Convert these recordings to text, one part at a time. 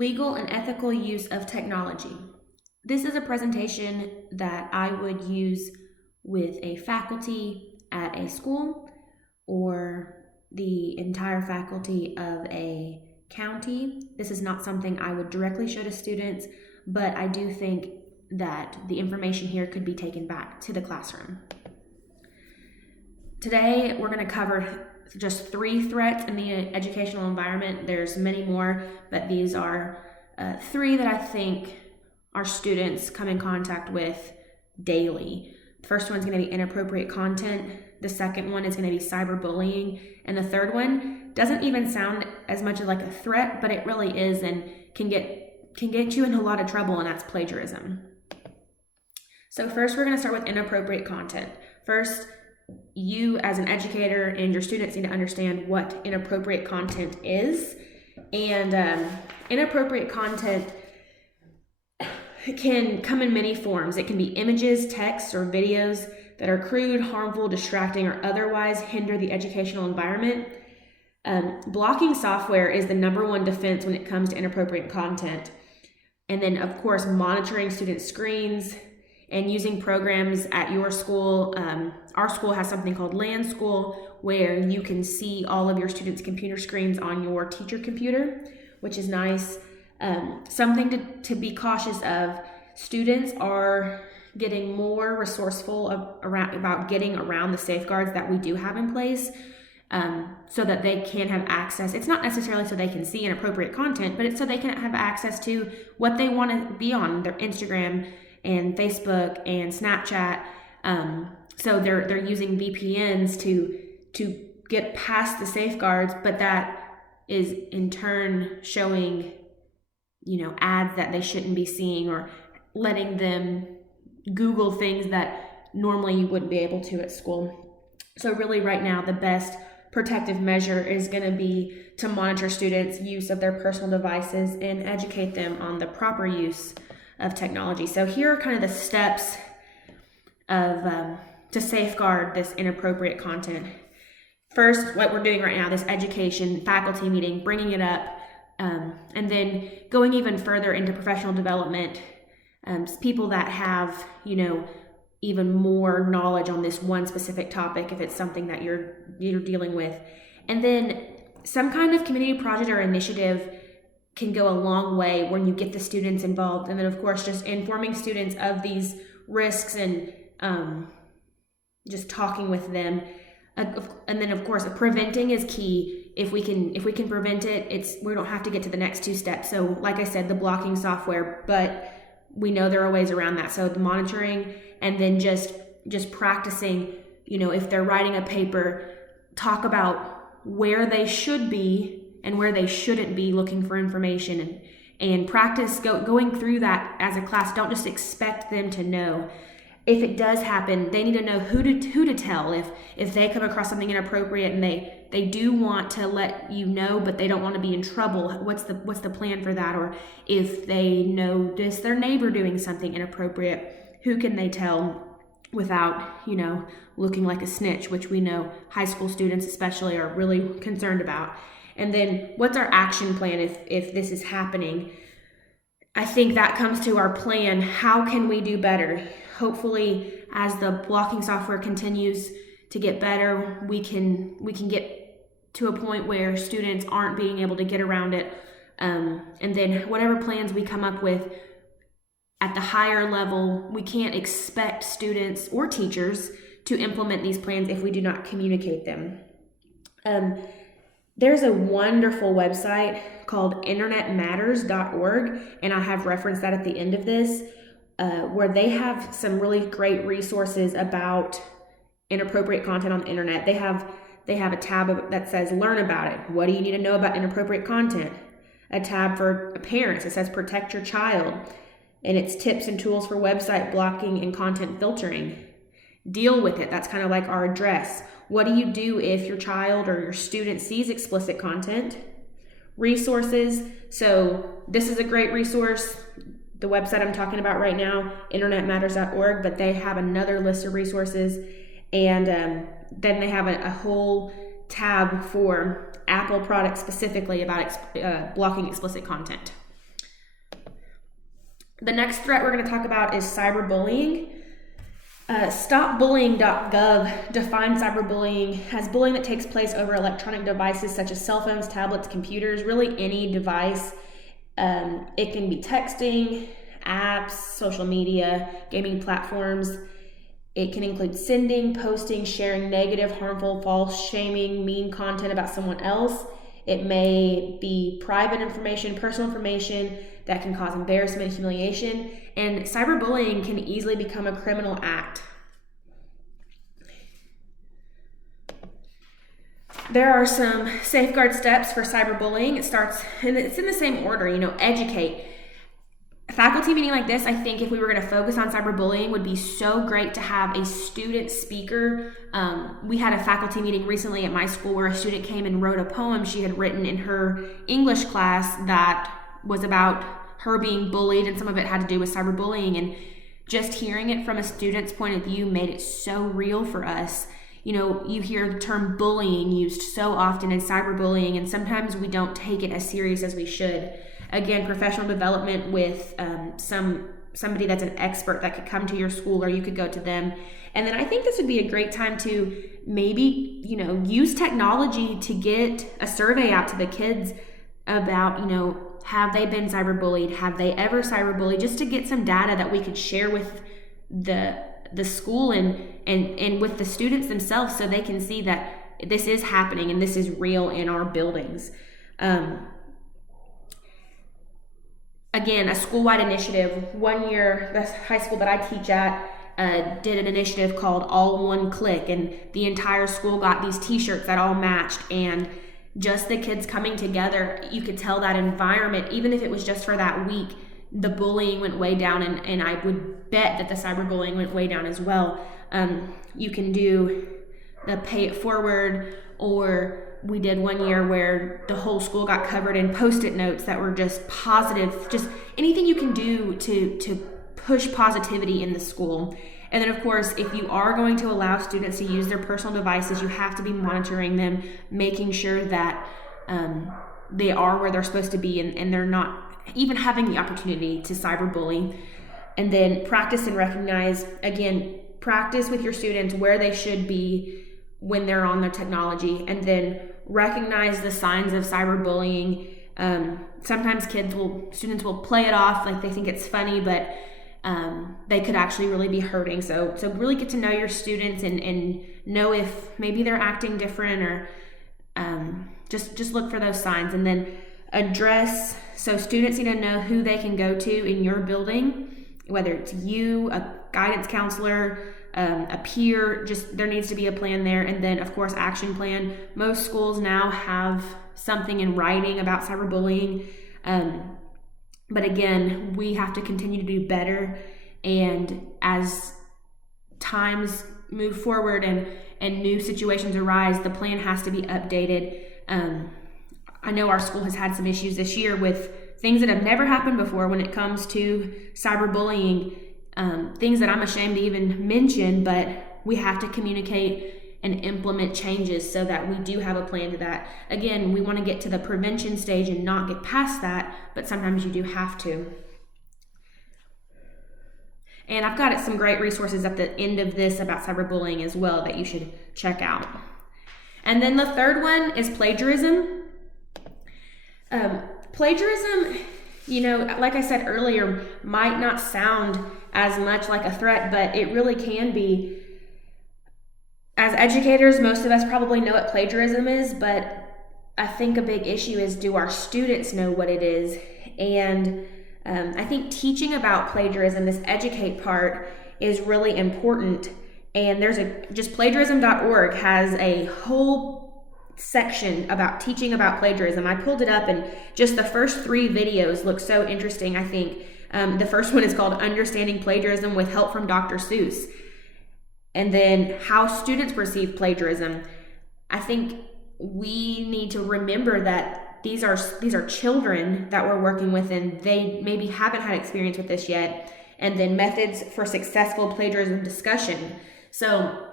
Legal and ethical use of technology. This is a presentation that I would use with a faculty at a school or the entire faculty of a county. This is not something I would directly show to students, but I do think that the information here could be taken back to the classroom. Today, we're going to cover just 3 threats in the educational environment. There's many more, but these are 3 that I think our students come in contact with daily. The first one's going to be inappropriate content. The second one is going to be cyberbullying. And the third one doesn't even sound as much like a threat, but it really is and can get you in a lot of trouble, and that's plagiarism. So first, we're going to start with inappropriate content. First, you as an educator and your students need to understand what inappropriate content is. And inappropriate content can come in many forms. It can be images, texts, or videos that are crude, harmful, distracting, or otherwise hinder the educational environment. Blocking software is the #1 defense when it comes to inappropriate content. And then, of course, monitoring student screens and using programs at your school. Our school has something called LAN School, where you can see all of your students' computer screens on your teacher computer, which is nice. Something to be cautious of. Students are getting more resourceful about getting around the safeguards that we do have in place, so that they can have access. It's not necessarily so they can see inappropriate content, but it's so they can have access to what they want to be on their Instagram and Facebook and Snapchat. So they're using VPNs to get past the safeguards, but that is in turn showing, ads that they shouldn't be seeing, or letting them Google things that normally you wouldn't be able to at school. So really right now, the best protective measure is going to be to monitor students' use of their personal devices and educate them on the proper use of technology. So here are kind of the steps of to safeguard this inappropriate content. First, what we're doing right now, this education faculty meeting, bringing it up, and then going even further into professional development, people that have, even more knowledge on this one specific topic if it's something that you're dealing with. And then some kind of community project or initiative can go a long way when you get the students involved. And then, of course, just informing students of these risks and just talking with them. And then, of course, preventing is key. If we can prevent it, we don't have to get to the next 2 steps. So like I said, the blocking software, but we know there are ways around that. So the monitoring, and then just practicing, if they're writing a paper, talk about where they should be and where they shouldn't be looking for information, and practice going through that as a class. Don't just expect them to know. If it does happen, they need to know who to tell. If they come across something inappropriate and they do want to let you know, but they don't want to be in trouble, what's the plan for that? Or if they notice their neighbor doing something inappropriate, who can they tell without, looking like a snitch, which we know high school students especially are really concerned about. And then what's our action plan if this is happening? I think that comes to our plan. How can we do better? Hopefully, as the blocking software continues to get better, we can get to a point where students aren't being able to get around it. And then whatever plans we come up with at the higher level, we can't expect students or teachers to implement these plans if we do not communicate them. There's a wonderful website called internetmatters.org, and I have referenced that at the end of this, where they have some really great resources about inappropriate content on the internet. They have a tab that says learn about it. What do you need to know about inappropriate content? A tab for parents that says protect your child, and it's tips and tools for website blocking and content filtering. Deal with it. That's kind of like our address. What do you do if your child or your student sees explicit content? Resources. So this is a great resource. The website I'm talking about right now, internetmatters.org, but they have another list of resources. And then they have a whole tab for Apple products specifically about blocking explicit content. The next threat we're going to talk about is cyberbullying. StopBullying.gov defines cyberbullying as bullying that takes place over electronic devices such as cell phones, tablets, computers, really any device. It can be texting, apps, social media, gaming platforms. It can include sending, posting, sharing negative, harmful, false, shaming, mean content about someone else. It may be private information, personal information that can cause embarrassment, humiliation, and cyberbullying can easily become a criminal act. There are some safeguard steps for cyberbullying. It starts, and it's in the same order, educate. A faculty meeting like this, I think if we were going to focus on cyberbullying, would be so great to have a student speaker. We had a faculty meeting recently at my school where a student came and wrote a poem she had written in her English class that was about her being bullied, and some of it had to do with cyberbullying. And just hearing it from a student's point of view made it so real for us. You hear the term bullying used so often in cyberbullying, and sometimes we don't take it as serious as we should. Again, professional development with somebody that's an expert that could come to your school, or you could go to them. And then I think this would be a great time to maybe, use technology to get a survey out to the kids about, have they been cyberbullied? Have they ever cyberbullied? Just to get some data that we could share with the school and with the students themselves, so they can see that this is happening and this is real in our buildings. Again, a school-wide initiative. One year, the high school that I teach at did an initiative called All One Click, and the entire school got these t-shirts that all matched, and just the kids coming together, you could tell that environment, even if it was just for that week, the bullying went way down, and I would bet that the cyberbullying went way down as well. You can do the Pay It Forward, or we did one year where the whole school got covered in Post-it notes that were just positive, just anything you can do to push positivity in the school. And then, of course, if you are going to allow students to use their personal devices, you have to be monitoring them, making sure that they are where they're supposed to be, and they're not even having the opportunity to cyberbully. And then practice and recognize. Again, practice with your students where they should be when they're on their technology, and then recognize the signs of cyberbullying. Sometimes students will play it off like they think it's funny, but they could actually really be hurting. So really get to know your students and know if maybe they're acting different, or just look for those signs, and then address. So students need to know who they can go to in your building, whether it's you, a guidance counselor, a peer. Just there needs to be a plan there. And then, of course, action plan. Most schools now have something in writing about cyberbullying. But again, we have to continue to do better. And as times move forward and new situations arise, the plan has to be updated. I know our school has had some issues this year with things that have never happened before when it comes to cyberbullying, things that I'm ashamed to even mention, but we have to communicate and implement changes so that we do have a plan to that. Again, we want to get to the prevention stage and not get past that, but sometimes you do have to. And I've got some great resources at the end of this about cyberbullying as well that you should check out. And then the third one is plagiarism. Plagiarism, like I said earlier, might not sound as much like a threat, but it really can be. As educators, most of us probably know what plagiarism is, but I think a big issue is, do our students know what it is? And I think teaching about plagiarism, this educate part, is really important. And there's just plagiarism.org has a whole section about teaching about plagiarism. I pulled it up, and just the first 3 videos look so interesting, I think. The first one is called Understanding Plagiarism with Help from Dr. Seuss. And then how students perceive plagiarism. I think we need to remember that these are children that we're working with, and they maybe haven't had experience with this yet. And then methods for successful plagiarism discussion. So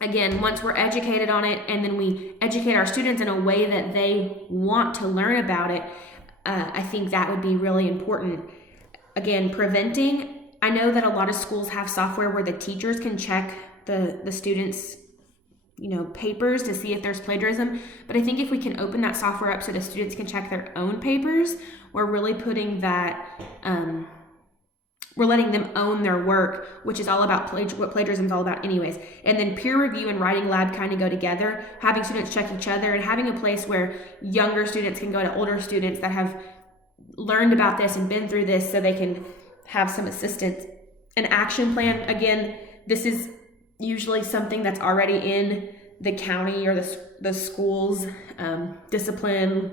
again, once we're educated on it, and then we educate our students in a way that they want to learn about it, I think that would be really important. again, preventing. I know that a lot of schools have software where the teachers can check the students' papers to see if there's plagiarism. But I think if we can open that software up so the students can check their own papers, we're really putting that, we're letting them own their work, which is all about what plagiarism is all about anyways. And then peer review and writing lab kind of go together, having students check each other and having a place where younger students can go to older students that have learned about this and been through this so they can have some assistance. An action plan, again, this is usually something that's already in the county or the school's discipline,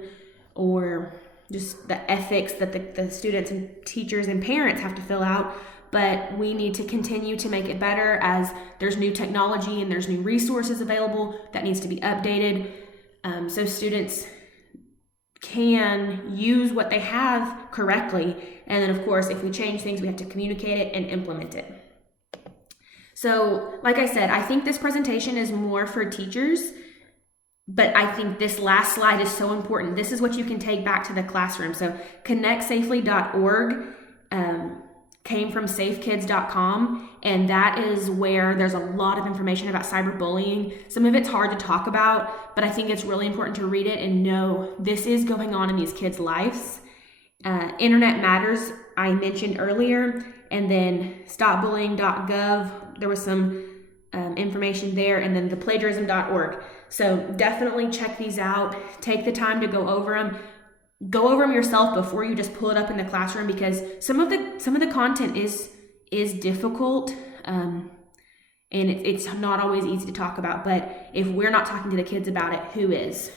or just the ethics that the students and teachers and parents have to fill out. But we need to continue to make it better as there's new technology and there's new resources available that needs to be updated, so students can use what they have correctly. And then, of course, if we change things, we have to communicate it and implement it. So, like I said, I think this presentation is more for teachers, but I think this last slide is so important. This is what you can take back to the classroom. So connectsafely.org came from safekids.com, and that is where there's a lot of information about cyberbullying. Some of it's hard to talk about, but I think it's really important to read it and know this is going on in these kids' lives. Internet Matters, I mentioned earlier, and then stopbullying.gov, there was some information there, and then the plagiarism.org. So definitely check these out. Take the time to go over them. Go over them yourself before you just pull it up in the classroom, because some of the content is difficult, and it's not always easy to talk about. But if we're not talking to the kids about it, who is?